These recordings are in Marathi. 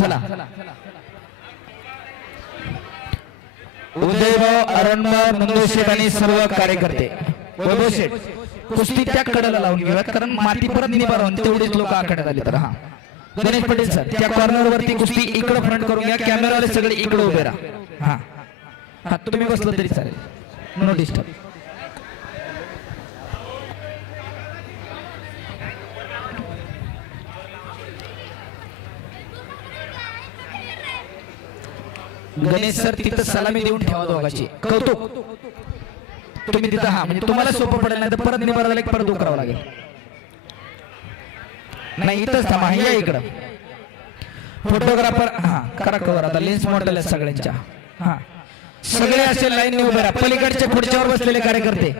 चला. उदयभाऊ अरणभाऊ नंदोशेठ आणि सर्व कार्यकर्ते. वैभव कुस्ती त्या कडेला लावून घेऊयात कारण माती परत निभारून तेवढेच लोक आखाड्यात आले तर हा. गणेश पटेल सर त्या कॉर्नर वरती कुस्ती इकडे फ्रंट करून घ्या कॅमेरावाले सगळे इकडे उभे राहा. हा. हा तुम्ही बसलं तरी चालेल. नो डिस्टर्ब गणेश सर तिथं सलामी देऊन ठेवा दोघाची. कौतुक. तुम्ही तिथं हा म्हणजे तुम्हाला सोपं पडेल नाही तर परत निभारायला एक परत उकरावं लागेल. नाही इथंच थांबा या इकडं. फोटोग्राफर हा करा कवर आता लेन्स मॉडेल आहे सगळ्यांच्या. हा. सगळे असे लाईन उभे राहा. पलीकडचे पुढच्यावर बसलेले कार्यकर्ते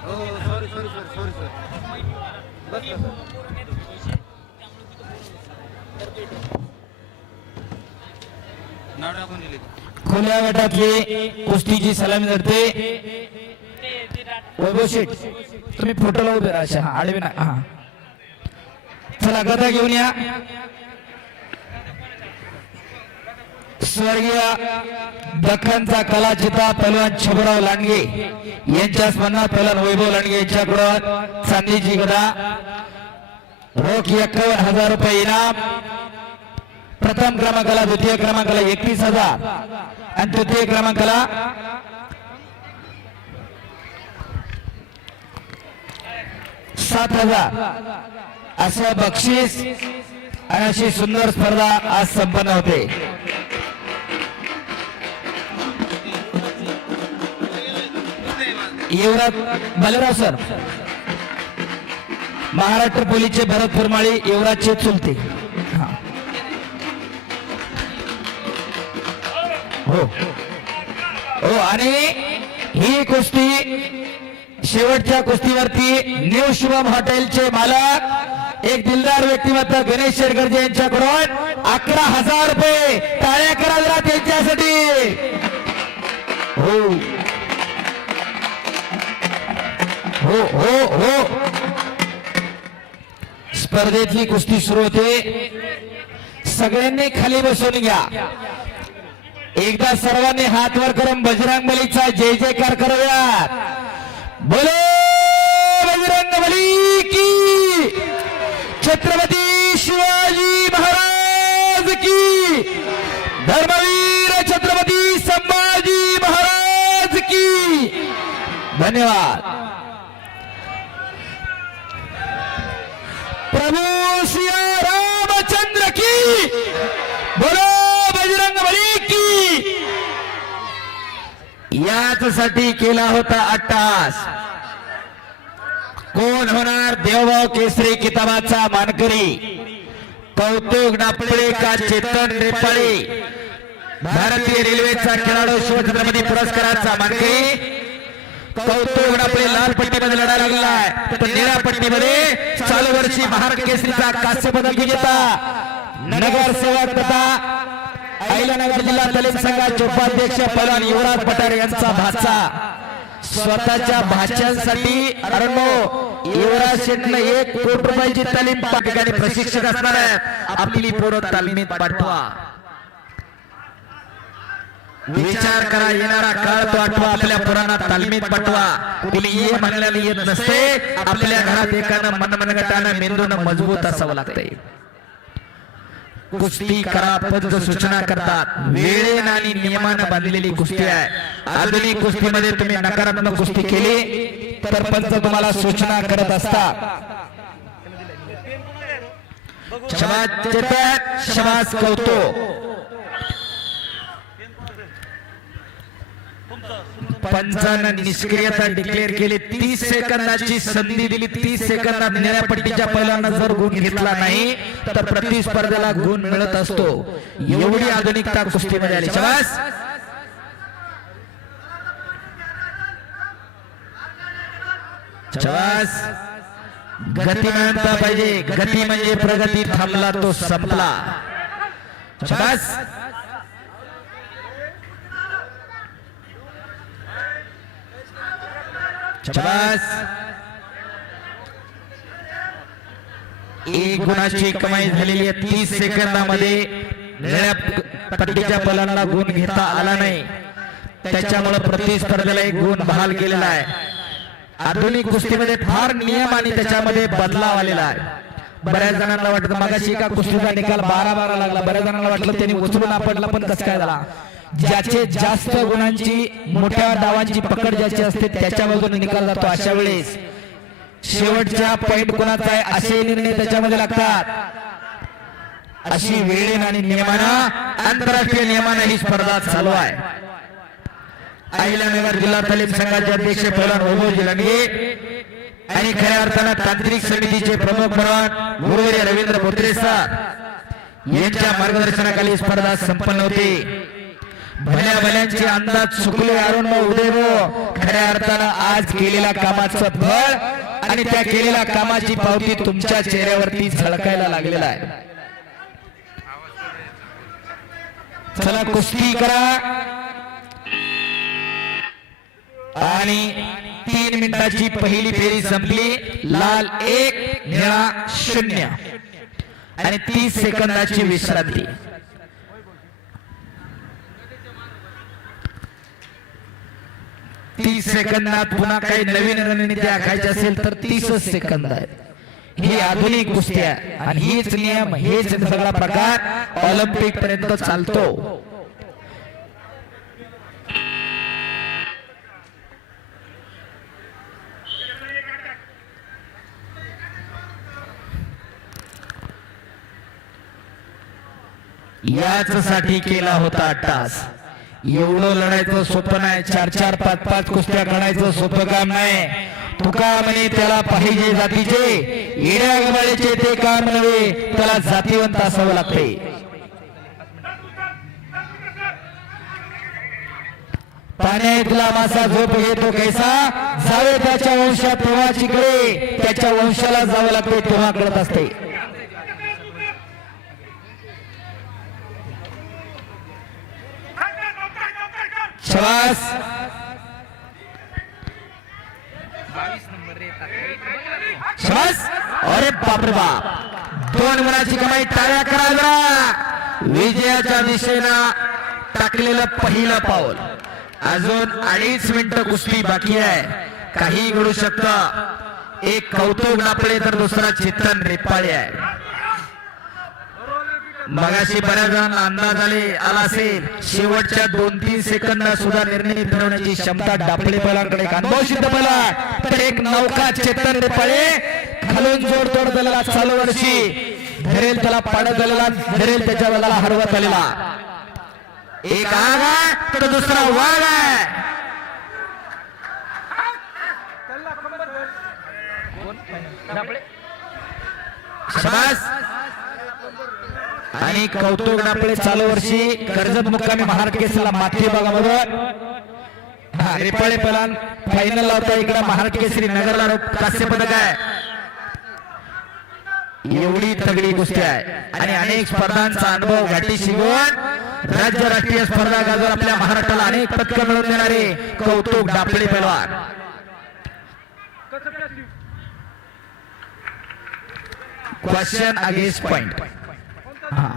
sorry sorry sorry sorry sir बस सर नाव टाकून दिले खुल्या गटातली कुस्तीची सलामी धरते. वैभव शेठ तुम्ही फोटोला उभे राहा अशा, आडवे ना हा. चला गदा घेऊन या. स्वर्गीय दखनचा कलाचिता पहलवान छबराव लांडगे. यांच्या स्मरणात पहलवान वैभव लांडगे यांच्याकडून चांदीची गदा. रोख एकावन्न हजार रुपये इनाम. प्रथम क्रमांकाला द्वितीय क्रमांकाला एकतीस हजार. आणि तृतीय क्रमांकाला सात हजार. असं बक्षीस आणि अशी सुंदर स्पर्धा आज संपन्न होते. युवराज बलराव सर. महाराष्ट्र पोलीसचे भरत फुरमाळी युवराजचे चुलते. हो. हो. आणि ही कुस्ती शेवटच्या कुस्तीवरती न्यू शुभम हॉटेलचे मालक एक दिलदार व्यक्तिमत्व गणेश शेरगरजे यांच्याकडून अकरा हजार रुपये टाळ्या करा जरा त्यांच्यासाठी. हो. हो हो हो. स्पर्धेतली कुस्ती सुरू होते. सगळ्यांनी खाली बसून घ्या. एकदा सर्वांनी हात वर करून बजरंग बलीचा जय जयकार करूयात. बोलो बजरंग बली की. छत्रपती शिवाजी महाराज की. धर्मवीर छत्रपती संभाजी महाराज की. धन्यवाद प्रभू सिया रामचंद्र की बोलो बजरंग बली की याचसाठी केला होता अट्टास. कोण होणार? देवभाव केसरी किताबाचा मानकरी. कौतुक डापळे का चेतन रेपाळे? भारतीय रेल्वेचा खेळाडू शिवछत्रपती पुरस्काराचा मानकरी. कौतुक डापळे लाल पट्टीमध्ये लढा लागलाय. तर निळ्या पट्टीमध्ये चालू वर्षी महाराष्ट्र केसरीचा कास्य पदक विजेता नगरसेवक तथा अहिल्यानगर जिल्हा दलित संघाचे उपाध्यक्ष पहलवान युवराज पठार यांचा भाचा. स्वतःच्या भाच्यांसाठी अरणो युवराज शेटनं एक कोटी रुपयाची तालीम ठिकाणी प्रशिक्षक असणार आहे. आपली पोरं तालमीत पाठवा. विचार करा येणारा काळ तो आठवा. आपल्या पुराणात तालमीत पाठवा. कुणी ये म्हणायला येत नसते. आपल्या घरात एकानं मनमनगटानं मेंदून मजबूत असावं लागतंय. कुस्ती करा पद सूचना करतात. वेळेनं आणि नियमानं बांधलेली कुस्ती आहे. आधुनिक कुस्तीमध्ये तुम्ही नकारात्मक कुस्ती केली तर पंच तुम्हाला सूचना करत असतात समाज चेतन कौतुक. पंचानं निष्क्रियता डिक्लेअर केली. तीस सेकंदाची संधी दिली. तीस सेकंदात निळ्या पहिल्यांदा जर गुण घेतला नाही तर प्रतिस्पर्ध्याला गुण मिळत असतो. एवढी आधुनिकता कुस्तीमध्ये आली. शबास! शाबास! गती म्हणता पाहिजे. गती म्हणजे प्रगती. थांबला तो संपला. शबास! एक गुणाची कमाई झालेली आहे. तीस सेकंदामध्ये पट्टीच्या पलांना गुण घेता आला नाही. त्याच्यामुळे प्रतिस्पर्धेला एक गुण बहाल केलेला आहे. आधुनिक कुस्तीमध्ये फार नियम आणि त्याच्यामध्ये बदलाव आलेला आहे. बऱ्याच जणांना वाटतं मगाशी एका कुस्तीचा निकाल बारा बारा लागला. बऱ्याच जणांना वाटलं त्यांनी उचलून आपडला पण कसं काय झाला? ज्याचे जास्त गुणांची मोठ्या डावांची पकड ज्याची असते त्याच्या निकाल जातो अशा वेळेस. शेवटच्या पॉइंट कोणाचा आहे असे निर्णय त्याच्यामध्ये लागतात. अशी वेळेन आणि नियमानं आंतरराष्ट्रीय नियमानं ही स्पर्धा चालू आहे. अहिल्यानगर जिल्हा तालीम संघाचे अध्यक्ष पैलवान वैभवजी लंडगे आणि खऱ्या अर्थानं तांत्रिक समितीचे प्रमुख म्हणून गुरुवारी रवींद्र बोत्रे सर. यांच्या मार्गदर्शनाखाली स्पर्धा संपन्न होती. भल्या भल्यांचे अंदाज चुकले अरुण उदय खऱ्या अर्थानं आज केलेल्या कामाचं फळ आणि त्या केलेल्या कामाची पावती तुमच्या चेहऱ्यावरती झळकायला लागलेला आहे. चला कुस्ती करा. आणि तीन मिनिटाची पहिली फेरी संपली. लाल एक निळा शून्य. आणि तीस सेकंदाची विश्रांती. तीस सेकंदात पुन्हा काही नवीन रणनीती आखायची असेल तर तीसच सेकंद आहे ही आधुनिक कुस्ती आहे आणि हेच नियम हेच सगळा प्रकार ऑलिम्पिक पर्यंत चालतो. याच साठी केला होता टास्क एवढं लढायचं सोपं नाही. चार चार पाच पाच कुस्त्या काढायचं सोपं काम नाही. तुका म्हणे त्याला पाहिजे जातीचे येड्या गबाळीचे ते काम नव्हे त्याला जातीवंत असावं लागते पाण्यातला मासा झोप घेतो कैसा? जावे त्याच्या वंशात तेव्हा चिकडे त्याच्या वंशाला जावं लागते तेव्हा कळत असते विश्वास. बावीस रे अरे बापरे बाप. दोन गुणाची कमाई टाळ्या करा विजयाच्या दिशेनं टाकलेलं पहिलं पाऊल. अजून अडीच मिनिटं कुस्ती बाकी आहे. काही घडू शकतं. एक कौतुक नापले तर दुसरा चित्तन रेपाळी आहे. मगाशी बऱ्याच जणांना अंदाज आले आला असेल. शेवटच्या दोन तीन सेकंद सुद्धा निर्णय फिरवण्याची क्षमता डापळे बैलांकडे अनुभव सिद्ध पला तर एक नौका चेतन पळे खालून जोड तोड झालेला चालू वर्षी. धरेल त्याला पाडत झालेला धरेल त्याच्या बदला हरवत आलेला. एक आग तर दुसरा वाघ आहे. शाबास. आणि कौतुक आपले चालू वर्षी कर्जत मुक्कामी महाराष्ट्र केसरीला माथी भागामधून हा पलान फायनल लावता इकडे महाराष्ट्र केसरी नगरला कास्य पदक आहे. एवढी तगडी गोष्टी आहे. आणि अनेक स्पर्धांचा अनुभव घाटी शिकवून राज्य राष्ट्रीय स्पर्धा गाजवर आपल्या महाराष्ट्राला अनेक पदक मिळवून देणारे कौतुक डापडे पलवान क्वेश्चन अगेन्स्ट पॉइंट हा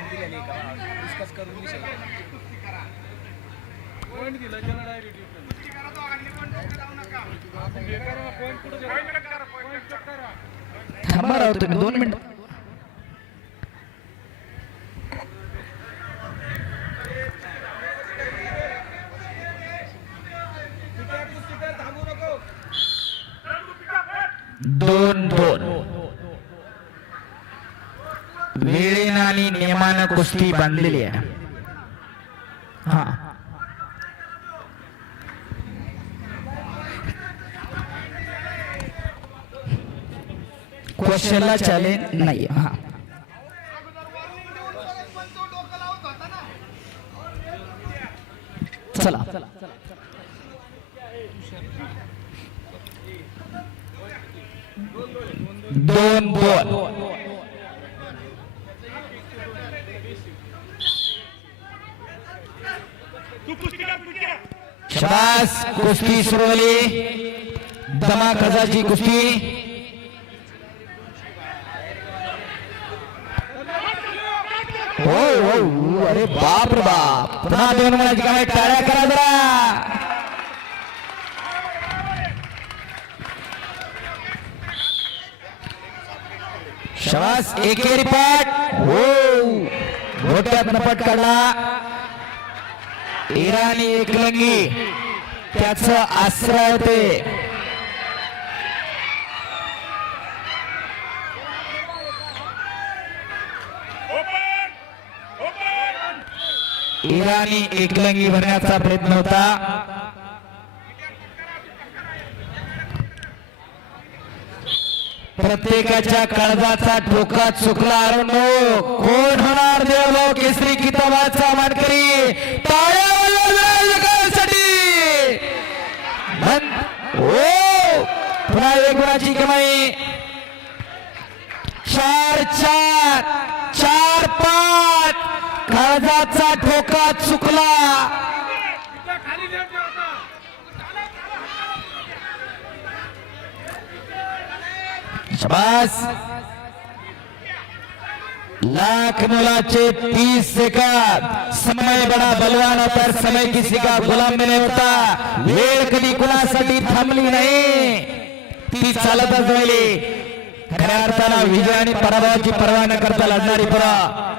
डिस्कस करून विषय थांबा राव तुम्ही दोन मिनिट. दोन दोन. वेळेनं आणि नियमानं कुस्ती बांधलेली आहे. हा. क्वेश्चनला चॅलेंज नाही हा. चला. दोन बॉल. शाबास कुस्ती सुरू झाली. दमा खजाची कुस्ती हो हो अरे बाप रे बाप. पुन्हा दोन मुलाची काय टाळ्या करा जरा. शाबास एकेरी पाठ हो. मोठ्यात नपट काढला इराणी एकलंगी. त्याच आश्रय होते. इराणी एकलंगी भरण्याचा प्रयत्न होता. प्रत्येकाच्या काळजाचा ठोका चुकला अरुणो कोण होणार देवभाव केसरी किताबाचा मानकरी? टाळ्या पुन्हा एक गुणाची कमाई? चार चार चार पाच. काळजाचा ठोका चुकला. शबास. लाख मुलाचे तीस सेकंद. समय बडा बलवान होता समय किसी का गुलाम में होता. वेळ कधी कुणासाठी थांबली नाही. ती चालतच राहिली. खऱ्या अर्थाला विजय आणि पराभवाची पर्वा न करता लढणारी पुरा.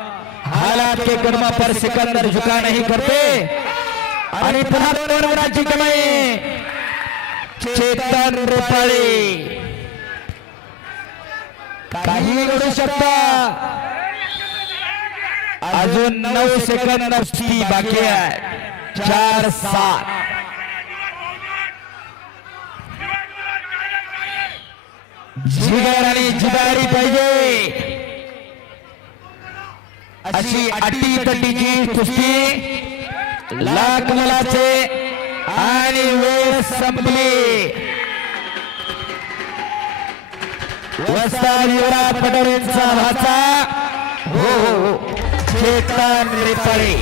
हालात के कर्मा पर सिकंदर झुका नहीं करते? आणि पुन्हा दोन गुणाची कमाई. चेतन रुपाळे. काही घडू शकता. अजून नऊ सेकंद नसती बाकी आहे चार सात. जिगर आणि जिदारी पाहिजे. अशी अटी तटीची कुस्ती लाख मुलाचे आणि वेळ संपली. युवराज भाचा हो, हो हो चेतन रेपाळे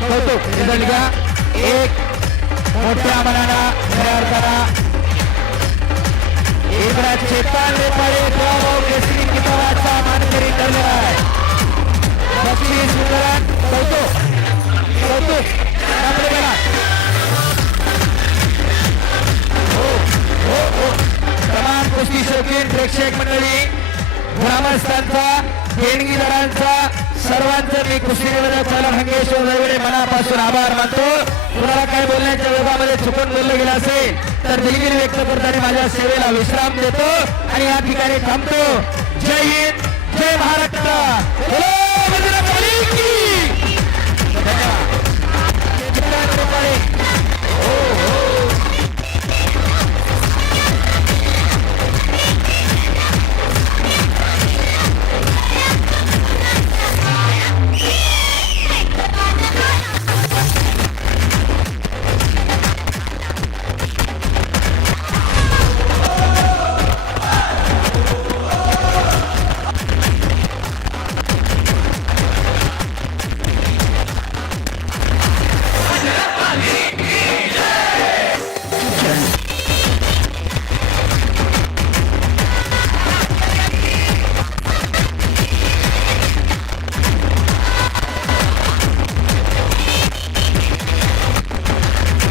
कौतुक रिझल्ट घ्या. एक मोठ्या मनाला तयार करा. एकदा चेतन रेपाळे भाऊ केसरी किताबाचा मानकरी ठरलेला आहे शिक्षक मंडळी ग्रामस्थांचा देणगीदारांचा सर्वांचं मी कुस्ती चालक हंगेश्वर मनापासून आभार मानतो. कुणाला काय बोलण्याच्या वेगामध्ये चुकून बोललं गेलं असेल तर दिलगिरी व्यक्त करताना माझ्या सेवेला विश्राम देतो आणि या ठिकाणी थांबतो. जय हिंद जय महाराष्ट्र.